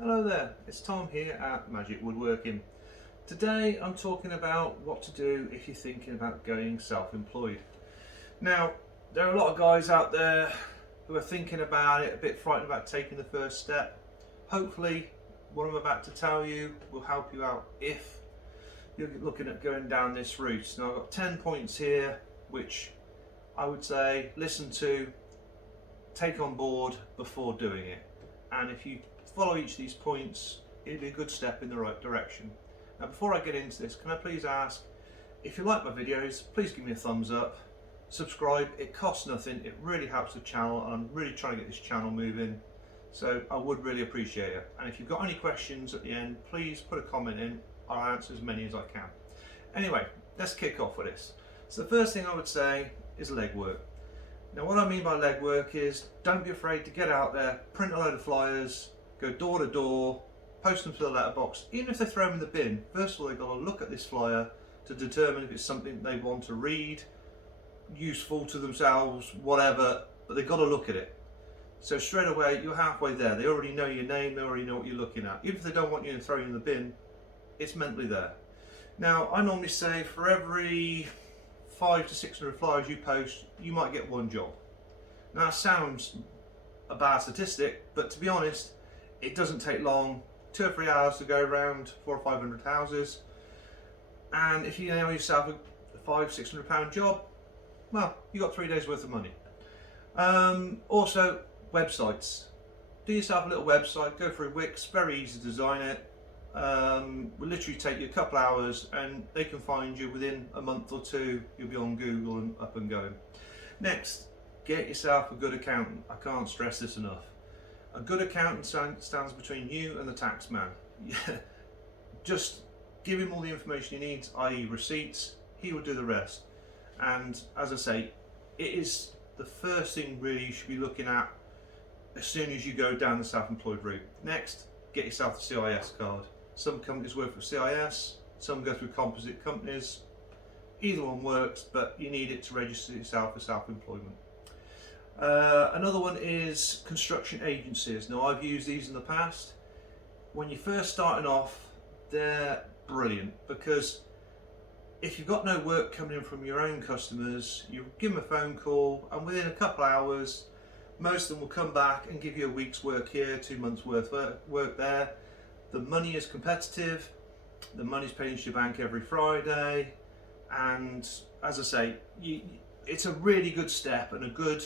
Hello there, it's Tom here at Magic Woodworking. Today I'm talking about what to do if you're thinking about going self-employed. Now, there are a lot of guys out there who are thinking about it, a bit frightened about taking the first step. Hopefully what I'm about to tell you will help you out if you're looking at going down this route. Now I've got 10 points here which I would say listen to, take on board before doing it. And if you follow each of these points, it'll be a good step in the right direction. Now before I get into this, can I please ask, if you like my videos, please give me a thumbs up, subscribe, it costs nothing, it really helps the channel, and I'm really trying to get this channel moving, so I would really appreciate it. And if you've got any questions at the end, please put a comment in, I'll answer as many as I can. Anyway, let's kick off with this. So the first thing I would say is legwork. Now what I mean by legwork is, don't be afraid to get out there, print a load of flyers, go door to door, post them to the letterbox. Even if they throw them in the bin, first of all they've got to look at this flyer to determine if it's something they want to read, useful to themselves, whatever, but they've got to look at it. So straight away you're halfway there. They already know your name, they already know what you're looking at. Even if they don't want you to throw you in the bin, it's mentally there. Now I normally say for every 500 to 600 flyers you post, you might get one job. Now that sounds a bad statistic, but to be honest, it doesn't take long, 2 or 3 hours to go around 400 or 500 houses, and if you nail yourself a £500–600 job, well, you got 3 days worth of money. Also, websites. Do yourself a little website, go through Wix, very easy to design it. Will literally take you a couple hours and they can find you within a month or two. You'll be on Google and up and going. Next, get yourself a good accountant. I can't stress this enough. A good accountant stands between you and the tax man. Just give him all the information he needs, i.e. receipts. He will do the rest. And as I say, it is the first thing really you should be looking at as soon as you go down the self-employed route. Next, get yourself a CIS card. Some companies work with CIS, some go through composite companies. Either one works, but you need it to register yourself for self-employment. Another one is construction agencies. Now I've used these in the past. When you're first starting off, they're brilliant, because if you've got no work coming in from your own customers, you give them a phone call and within a couple of hours, most of them will come back and give you a week's work here, 2 months worth of work there. The money is competitive, the money's paid into your bank every Friday, and as I say, it's a really good step and a good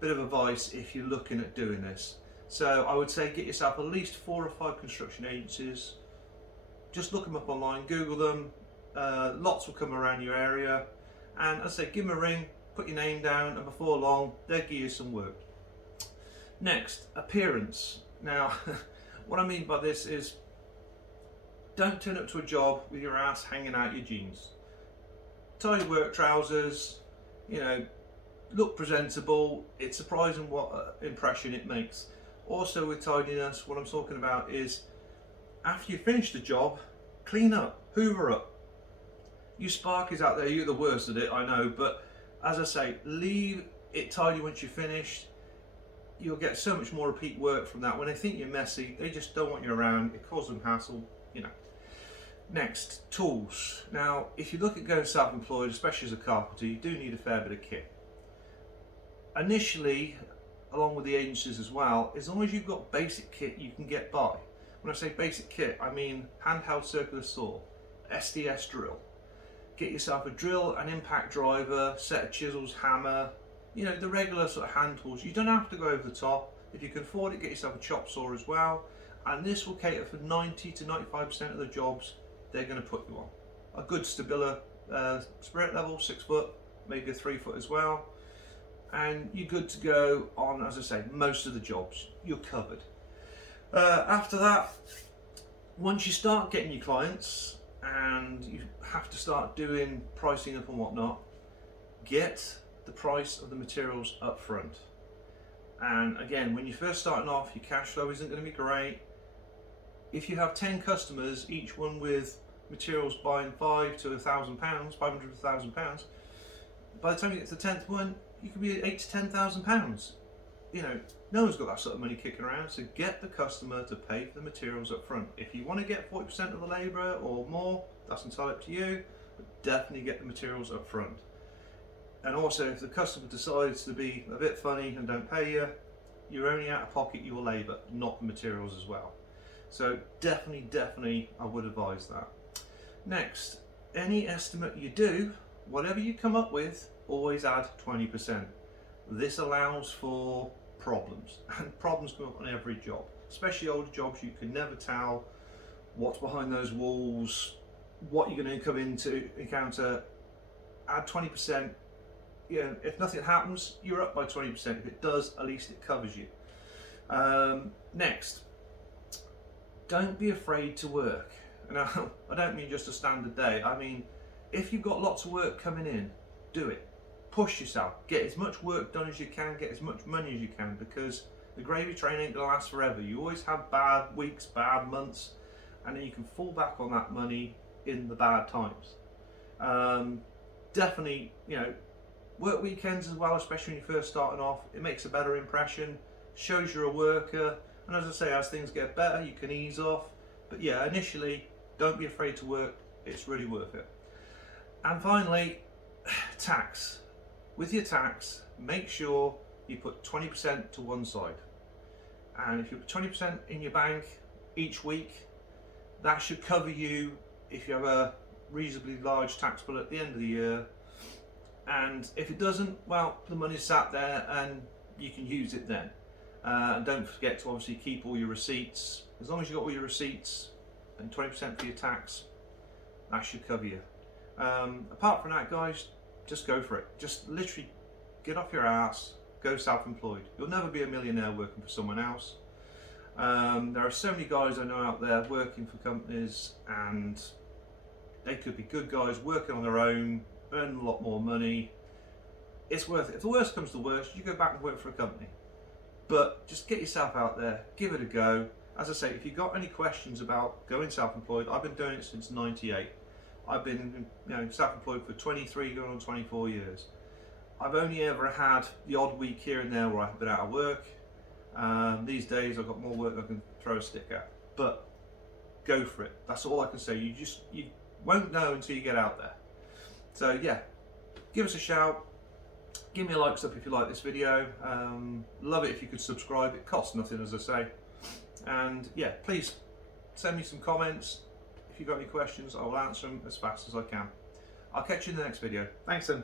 bit of advice if you're looking at doing this. So I would say get yourself at least 4 or 5 construction agencies. Just look them up online, Google them, lots will come around your area, and as I say, give them a ring, put your name down, and before long they'll give you some work. Next, appearance. Now what I mean by this is, don't turn up to a job with your ass hanging out your jeans. Tie your work trousers, you know, look presentable. It's surprising what impression it makes. Also with tidiness, what I'm talking about is, after you finish the job, clean up, hoover up. You sparkies out there, you're the worst at it, I know, but as I say, leave it tidy once you're finished. You'll get so much more repeat work from that. When they think you're messy, they just don't want you around. It causes them hassle, you know. Next, tools. Now, if you look at going self-employed, especially as a carpenter, you do need a fair bit of kit. Initially, along with the agencies as well, as long as you've got basic kit, you can get by. When I say basic kit, I mean handheld circular saw, SDS drill. Get yourself a drill, an impact driver, set of chisels, hammer, you know, the regular sort of hand tools. You don't have to go over the top. If you can afford it, get yourself a chop saw as well. And this will cater for 90 to 95% of the jobs they're going to put you on. A good Stabila spirit level, 6 foot, maybe a 3 foot as well. And you're good to go on, as I say, most of the jobs. You're covered. After that, once you start getting your clients and you have to start doing pricing up and whatnot, get the price of the materials up front. And again, when you're first starting off, your cash flow isn't going to be great. If you have 10 customers, each one with materials buying £500 to £1,000, £500 to £1,000, by the time you get to the 10th one, you could be at £8,000 to £10,000. you know, no one's got that sort of money kicking around, so get the customer to pay for the materials up front. If you want to get 40% of the labour or more, that's entirely up to you, but definitely get the materials up front. And also, if the customer decides to be a bit funny and don't pay you, you're only out of pocket your labour, not the materials as well. So definitely I would advise that. Next, any estimate you do, whatever you come up with, always add 20%. This allows for problems, and problems come up on every job, especially older jobs. You can never tell what's behind those walls, what you're going to encounter. Add 20%. You know, if nothing happens, you're up by 20%. If it does, at least it covers you. Next, don't be afraid to work. Now, I don't mean just a standard day. I mean, if you've got lots of work coming in, do it. Push yourself. Get as much work done as you can. Get as much money as you can, because the gravy train ain't gonna last forever. You always have bad weeks, bad months, and then you can fall back on that money in the bad times. Definitely, you know, work weekends as well, especially when you're first starting off. It makes a better impression, shows you're a worker, and as I say, as things get better, you can ease off. But yeah, initially, don't be afraid to work. It's really worth it. And finally, tax. With your tax, make sure you put 20% to one side. And if you put 20% in your bank each week, that should cover you if you have a reasonably large tax bill at the end of the year. And if it doesn't, well, the money's sat there and you can use it then. And don't forget to obviously keep all your receipts. As long as you've got all your receipts and 20% for your tax, that should cover you. Apart from that, guys, just go for it. Just literally get off your ass, go self-employed. You'll never be a millionaire working for someone else. There are so many guys I know out there working for companies, and they could be good guys working on their own, earning a lot more money. It's worth it. If the worst comes to worst, you go back and work for a company. But just get yourself out there, give it a go. As I say, if you've got any questions about going self-employed, I've been doing it since '98. I've been, you know, self-employed for 23 going on 24 years. I've only ever had the odd week here and there where I've been out of work. These days I've got more work than I can throw a stick at. But go for it. That's all I can say. You won't know until you get out there. So yeah, give us a shout. Give me a like up if you like this video. Love it if you could subscribe. It costs nothing, as I say. And yeah, please send me some comments. If you've got any questions, I will answer them as fast as I can. I'll catch you in the next video. Thanks then.